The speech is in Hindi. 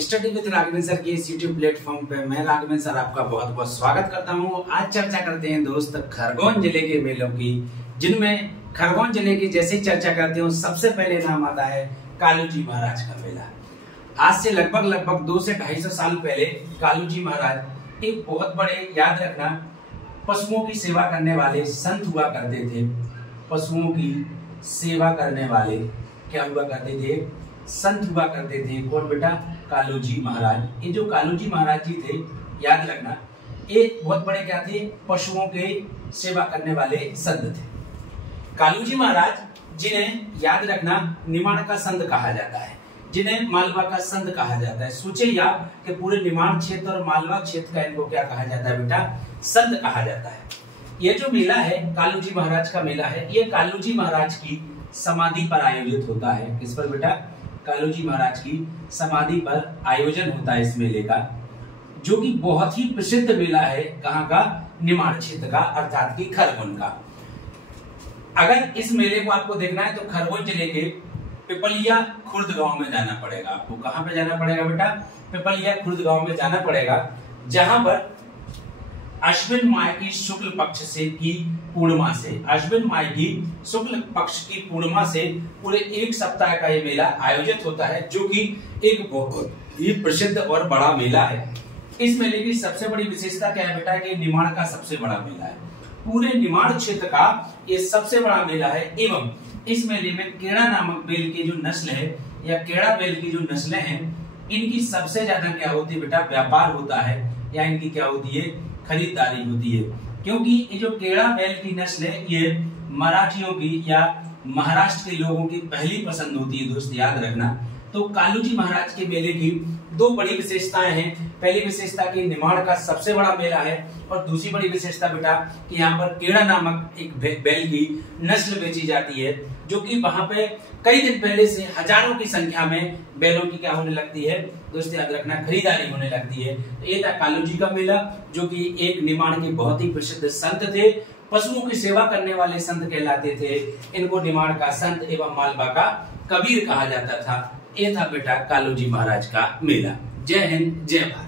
स्टडी विद राघवेंद्र सर के इस यूट्यूब प्लेटफॉर्म पे मैं राघवेंद्र सर आपका बहुत बहुत स्वागत करता हूँ। आज चर्चा करते हैं दोस्त खरगोन जिले के मेलों की, जिनमें खरगोन जिले की जैसी चर्चा करते हो सबसे पहले नाम आता है कालूजी महाराज का मेला। आज से लगभग 200 से 250 साल पहले कालूजी महाराज एक बहुत बड़े, याद रखना, पशुओं की सेवा करने वाले संत हुआ करते थे। पशुओं की सेवा करने वाले क्या हुआ करते थे? संत हुआ करते थे। कौन बेटा? कालूजी महाराज। ये जो कालूजी महाराज जी थे, याद रखना, एक बहुत बड़े क्या थे? पशुओं के सेवा करने वाले संत थे। कालूजी महाराज जिन्हें, याद रखना, निमाड़ का संत कहा जाता है, जिन्हें मालवा का संत कहा जाता है। सोचिए आप कि पूरे निमाड़ क्षेत्र और मालवा क्षेत्र का इनको क्या कहा जाता है बेटा? संत कहा जाता है। ये जो मेला है कालूजी महाराज का मेला है, ये कालूजी महाराज की समाधि पर आयोजित होता है। किस पर बेटा? कालूजी महाराज की समाधि पर आयोजन होता है इस मेले का, जो कि बहुत ही प्रसिद्ध मेला है। कहाँ का? निमाड़ क्षेत्र का, अर्थात की खरगोन का। अगर इस मेले को आपको देखना है तो खरगोन जिले के पिपलिया खुर्द गांव में जाना पड़ेगा आपको। कहां पे जाना पड़ेगा बेटा? पिपलिया खुर्द गांव में जाना पड़ेगा, जहां पर अश्विन माह की शुक्ल पक्ष से की पूर्णिमा से, अश्विन माह की शुक्ल पक्ष की पूर्णिमा से पूरे एक सप्ताह का ये मेला आयोजित होता है, जो कि एक बहुत ही प्रसिद्ध और बड़ा मेला है। इस मेले की सबसे बड़ी विशेषता क्या है बेटा? कि निमाड़ का सबसे बड़ा मेला है, पूरे निमाड़ क्षेत्र का ये सबसे बड़ा मेला है। एवं इस मेले में केड़ा नामक बैल की जो नस्ल है, या केड़ा बैल की जो नस्लें हैं, इनकी सबसे ज्यादा क्या होती है बेटा? व्यापार होता है, या इनकी क्या होती है? खरीदारी होती है। क्योंकि ये जो केड़ा बैल की नस्ल है, ये मराठियों की या महाराष्ट्र के लोगों की पहली पसंद होती है दोस्त, याद रखना। तो कालूजी महाराज के मेले की दो बड़ी विशेषताएं हैं। पहली विशेषता कि निमाड़ का सबसे बड़ा मेला है, और दूसरी बड़ी विशेषता बेटा कि यहाँ पर केड़ा नामक एक बैल की नस्ल बेची जाती है, जो कि वहां पे कई दिन पहले से हजारों की संख्या में बैलों की क्या होने लगती है दोस्त, याद रखना, खरीदारी होने लगती है। तो ये था कालूजी का मेला, जो कि एक निमाड़ के बहुत ही प्रसिद्ध संत थे, पशुओं की सेवा करने वाले संत कहलाते थे। इनको निमाड़ का संत एवं मालवा का कबीर कहा जाता था। ये था बेटा कालूजी महाराज का मेला। जय हिंद, जय भारत।